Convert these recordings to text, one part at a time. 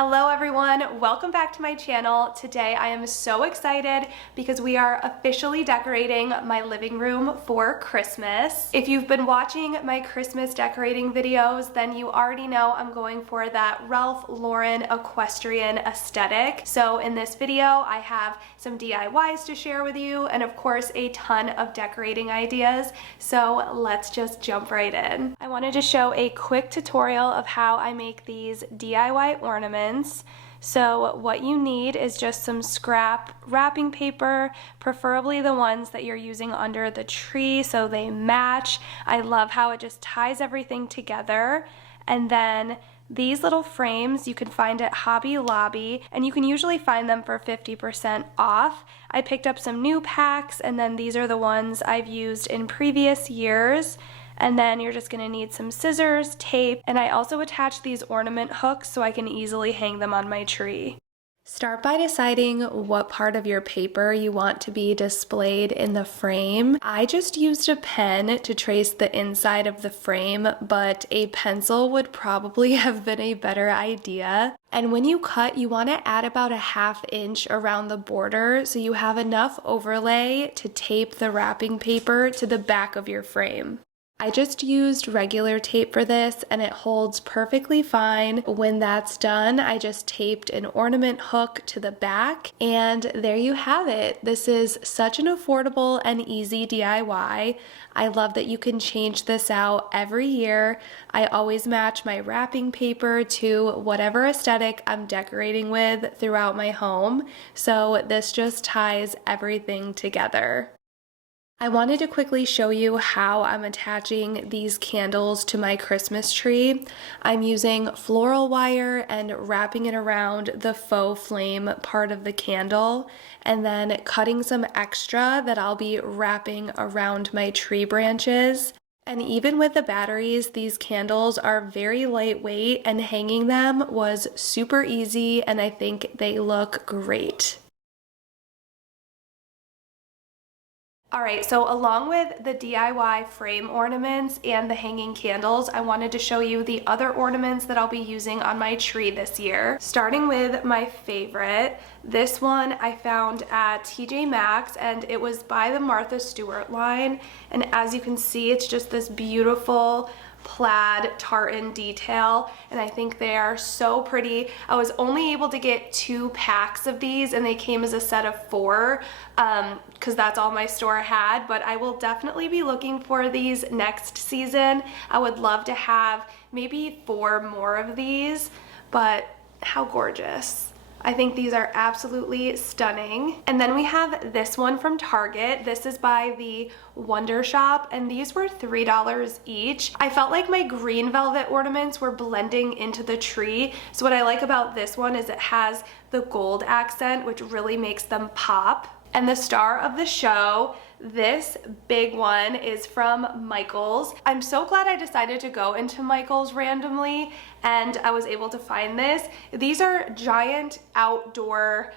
Hello everyone, welcome back to my channel. Today I am so excited because we are officially decorating my living room for Christmas. If you've been watching my Christmas decorating videos, then you already know I'm going for that Ralph Lauren equestrian aesthetic. So in this video, I have some DIYs to share with you and of course a ton of decorating ideas. So let's just jump right in. I wanted to show a quick tutorial of how I make these DIY ornaments. So what you need is just some scrap wrapping paper, preferably the ones that you're using under the tree so they match. I love how it just ties everything together. And then these little frames you can find at Hobby Lobby, and you can usually find them for 50% off. I picked up some new packs, and then these are the ones I've used in previous years. And then you're just gonna need some scissors, tape, and I also attach these ornament hooks so I can easily hang them on my tree. Start by deciding what part of your paper you want to be displayed in the frame. I just used a pen to trace the inside of the frame, but a pencil would probably have been a better idea. And when you cut, you want to add about a ½ inch around the border so you have enough overlay to tape the wrapping paper to the back of your frame. I just used regular tape for this and it holds perfectly fine. When that's done, I just taped an ornament hook to the back and there you have it. This is such an affordable and easy DIY. I love that you can change this out every year. I always match my wrapping paper to whatever aesthetic I'm decorating with throughout my home. So this just ties everything together. I wanted to quickly show you how I'm attaching these candles to my Christmas tree. I'm using floral wire and wrapping it around the faux flame part of the candle, and then cutting some extra that I'll be wrapping around my tree branches. And even with the batteries, these candles are very lightweight and hanging them was super easy and I think they look great. Alright, so along with the DIY frame ornaments and the hanging candles, I wanted to show you the other ornaments that I'll be using on my tree this year. Starting with my favorite, this one I found at TJ Maxx and it was by the Martha Stewart line, and as you can see it's just this beautiful plaid tartan detail and I think they are so pretty. I was only able to get 2 packs of these and they came as a set of 4 because that's all my store had, but I will definitely be looking for these next season. I would love to have maybe 4 more of these, but how gorgeous. I think these are absolutely stunning. And then we have this one from Target. This is by the Wonder Shop and these were $3 each. I felt like my green velvet ornaments were blending into the tree. So what I like about this one is it has the gold accent, which really makes them pop. And the star of the show, this big one, is from Michaels. I'm so glad I decided to go into Michaels randomly and I was able to find this. These are giant outdoor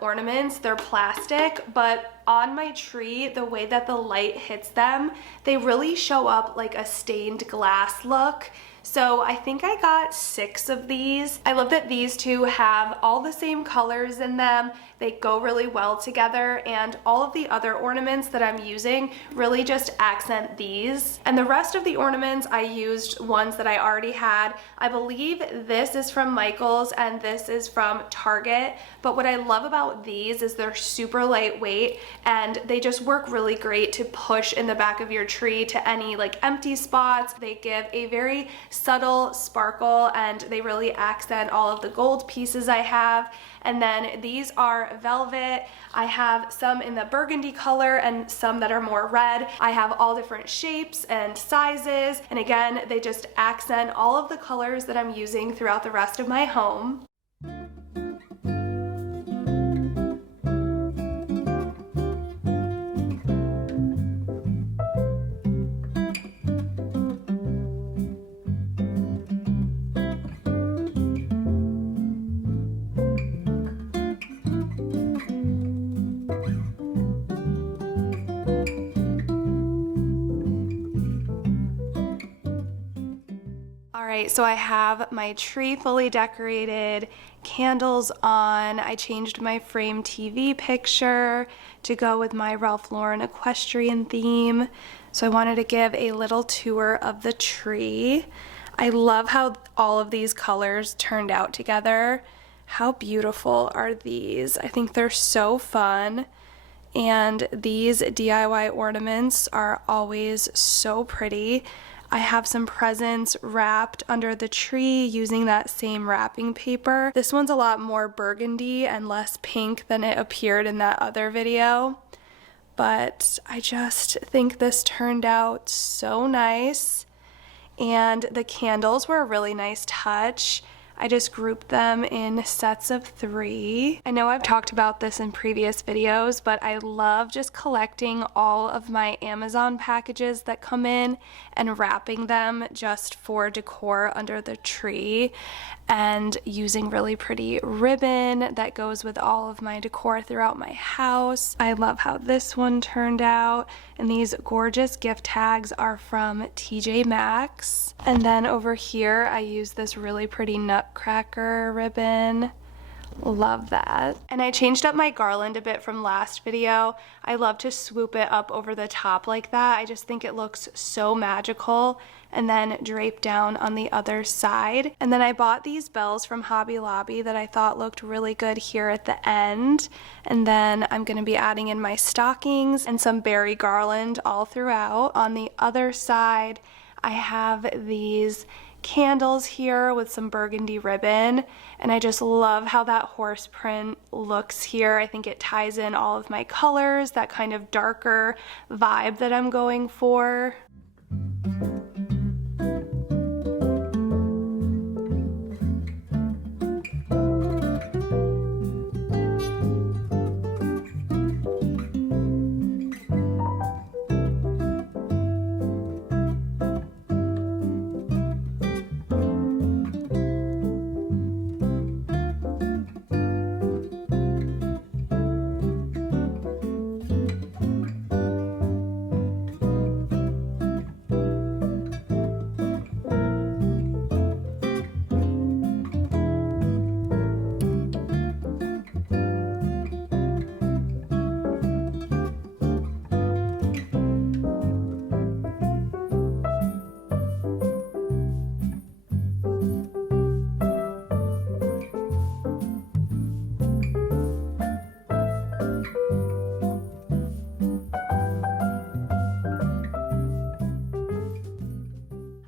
ornaments. They're plastic, but on my tree, the way that the light hits them, they really show up like a stained glass look. So I think I got 6 of these. I love that these two have all the same colors in them. They go really well together and all of the other ornaments that I'm using really just accent these. And the rest of the ornaments I used ones that I already had. I believe this is from Michaels and this is from Target. But what I love about these is they're super lightweight and they just work really great to push in the back of your tree to any like empty spots. They give a very subtle sparkle and they really accent all of the gold pieces I have. And then these are velvet. I have some in the burgundy color and some that are more red. I have all different shapes and sizes. And again, they just accent all of the colors that I'm using throughout the rest of my home. Alright, so I have my tree fully decorated, candles on. I changed my frame TV picture to go with my Ralph Lauren equestrian theme. So I wanted to give a little tour of the tree. I love how all of these colors turned out together. How beautiful are these? I think they're so fun. And these DIY ornaments are always so pretty. I have some presents wrapped under the tree using that same wrapping paper. This one's a lot more burgundy and less pink than it appeared in that other video. But I just think this turned out so nice. And the candles were a really nice touch. I just grouped them in sets of 3. I know I've talked about this in previous videos, but I love just collecting all of my Amazon packages that come in and wrapping them just for decor under the tree and using really pretty ribbon that goes with all of my decor throughout my house. I love how this one turned out, and these gorgeous gift tags are from TJ Maxx. And then over here I use this really pretty Nutcracker ribbon. Love that. And I changed up my garland a bit from last video. I love to swoop it up over the top like that. I just think it looks so magical, and then drape down on the other side. And then I bought these bells from Hobby Lobby that I thought looked really good here at the end. And then I'm gonna be adding in my stockings and some berry garland all throughout. On the other side, I have these candles here with some burgundy ribbon, and I just love how that horse print looks here. I think it ties in all of my colors, that kind of darker vibe that I'm going for.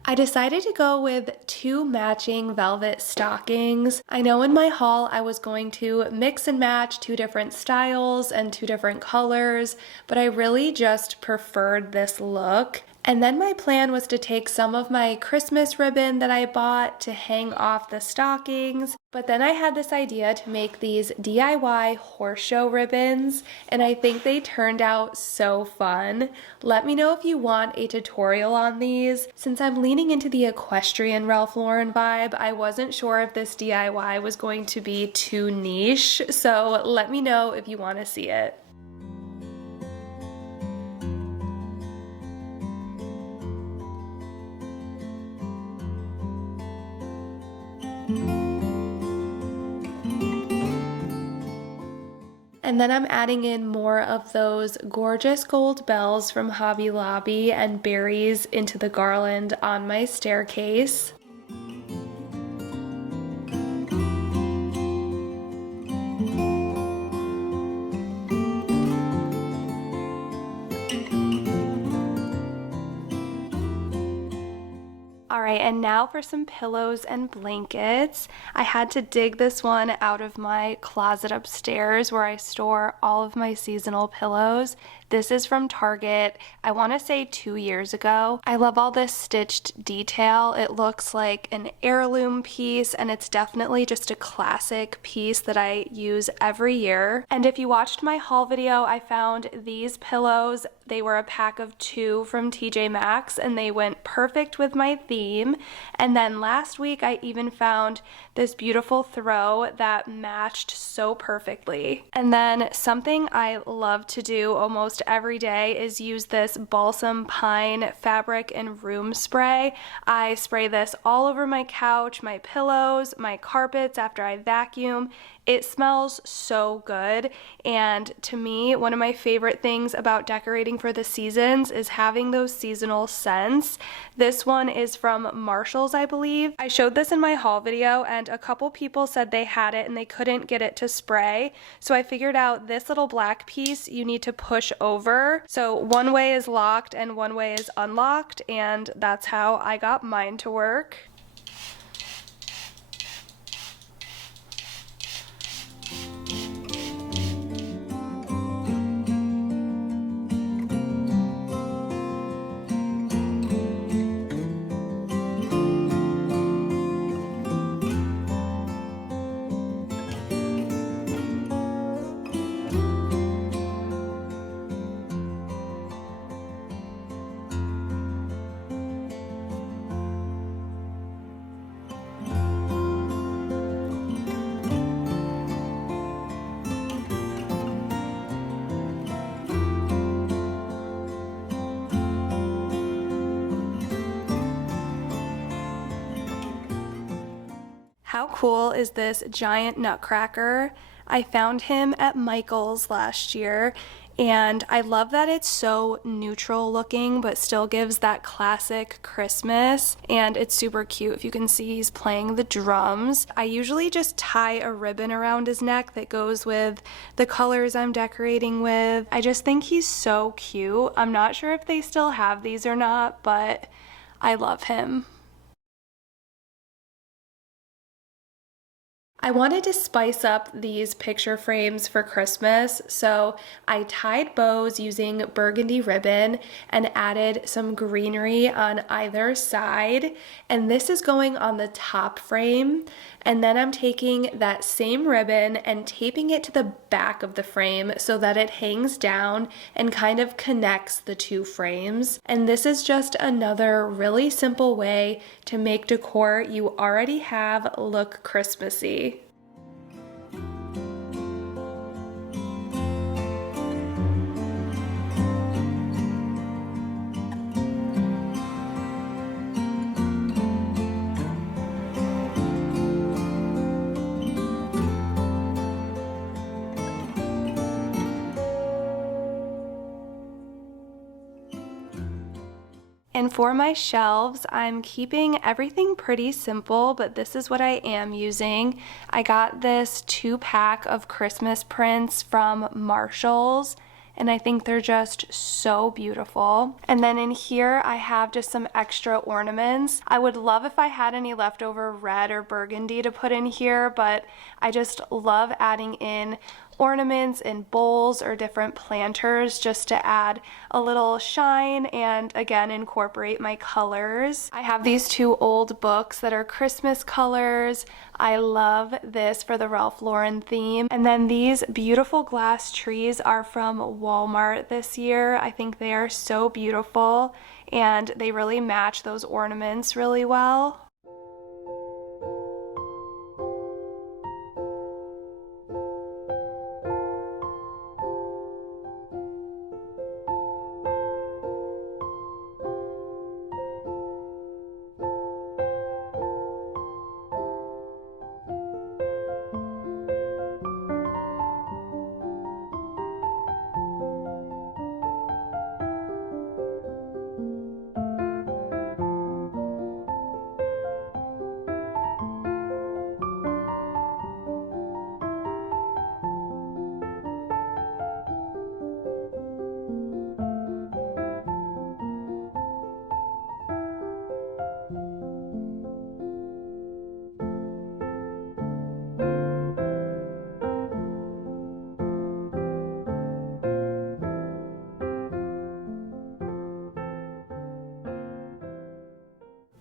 I decided to go with 2 matching velvet stockings. I know in my haul I was going to mix and match 2 different styles and 2 different colors, but I really just preferred this look. And then my plan was to take some of my Christmas ribbon that I bought to hang off the stockings, but then I had this idea to make these DIY horse show ribbons, and I think they turned out so fun. Let me know if you want a tutorial on these. Since I'm leaning into the equestrian Ralph Lauren vibe, I wasn't sure if this DIY was going to be too niche, so let me know if you want to see it. And then I'm adding in more of those gorgeous gold bells from Hobby Lobby and berries into the garland on my staircase. Alright, and now for some pillows and blankets. I had to dig this one out of my closet upstairs where I store all of my seasonal pillows. This is from Target, I want to say 2 years ago. I love all this stitched detail. It looks like an heirloom piece, and it's definitely just a classic piece that I use every year. And if you watched my haul video, I found these pillows. They were a pack of 2 from TJ Maxx, and they went perfect with my theme. And then last week I even found this beautiful throw that matched so perfectly. And then something I love to do almost almost every day is use this balsam pine fabric and room spray. I spray this all over my couch, my pillows, my carpets after I vacuum. It smells so good, and to me, one of my favorite things about decorating for the seasons is having those seasonal scents. This one is from Marshall's, I believe. I showed this in my haul video, and a couple people said they had it and they couldn't get it to spray, so I figured out this little black piece you need to push over. So one way is locked and one way is unlocked, and that's how I got mine to work. How cool is this giant Nutcracker? I found him at Michael's last year, and I love that it's so neutral looking but still gives that classic Christmas, and it's super cute. If you can see, he's playing the drums. I usually just tie a ribbon around his neck that goes with the colors I'm decorating with. I just think he's so cute. I'm not sure if they still have these or not, but I love him. I wanted to spice up these picture frames for Christmas, so I tied bows using burgundy ribbon and added some greenery on either side, and this is going on the top frame. And then I'm taking that same ribbon and taping it to the back of the frame so that it hangs down and kind of connects the two frames. And this is just another really simple way to make decor you already have look Christmassy. And for my shelves, I'm keeping everything pretty simple, but this is what I am using. I got this 2-pack of Christmas prints from Marshall's, and I think they're just so beautiful. And then in here, I have just some extra ornaments. I would love if I had any leftover red or burgundy to put in here, but I just love adding in ornaments and bowls or different planters just to add a little shine and again incorporate my colors. I have these 2 old books that are Christmas colors. I love this for the Ralph Lauren theme. And then these beautiful glass trees are from Walmart this year. I think they are so beautiful and they really match those ornaments really well.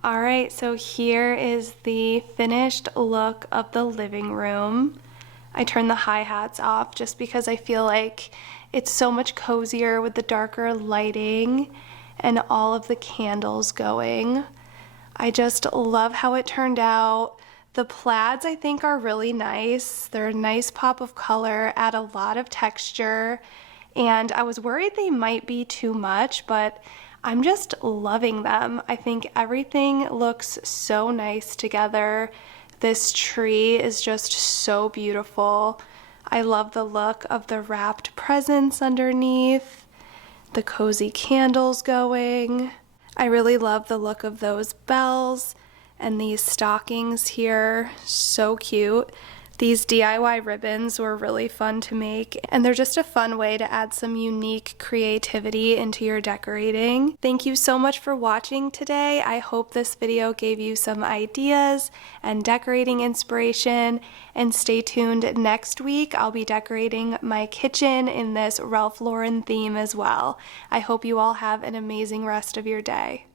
Alright, so here is the finished look of the living room. I turned the hi-hats off just because I feel like it's so much cozier with the darker lighting and all of the candles going. I just love how it turned out. The plaids I think are really nice. They're a nice pop of color, add a lot of texture, and I was worried they might be too much, but I'm just loving them. I think everything looks so nice together. This tree is just so beautiful. I love the look of the wrapped presents underneath, the cozy candles going. I really love the look of those bells and these stockings here, so cute. These DIY ribbons were really fun to make, and they're just a fun way to add some unique creativity into your decorating. Thank you so much for watching today. I hope this video gave you some ideas and decorating inspiration, and stay tuned next week. I'll be decorating my kitchen in this Ralph Lauren theme as well. I hope you all have an amazing rest of your day.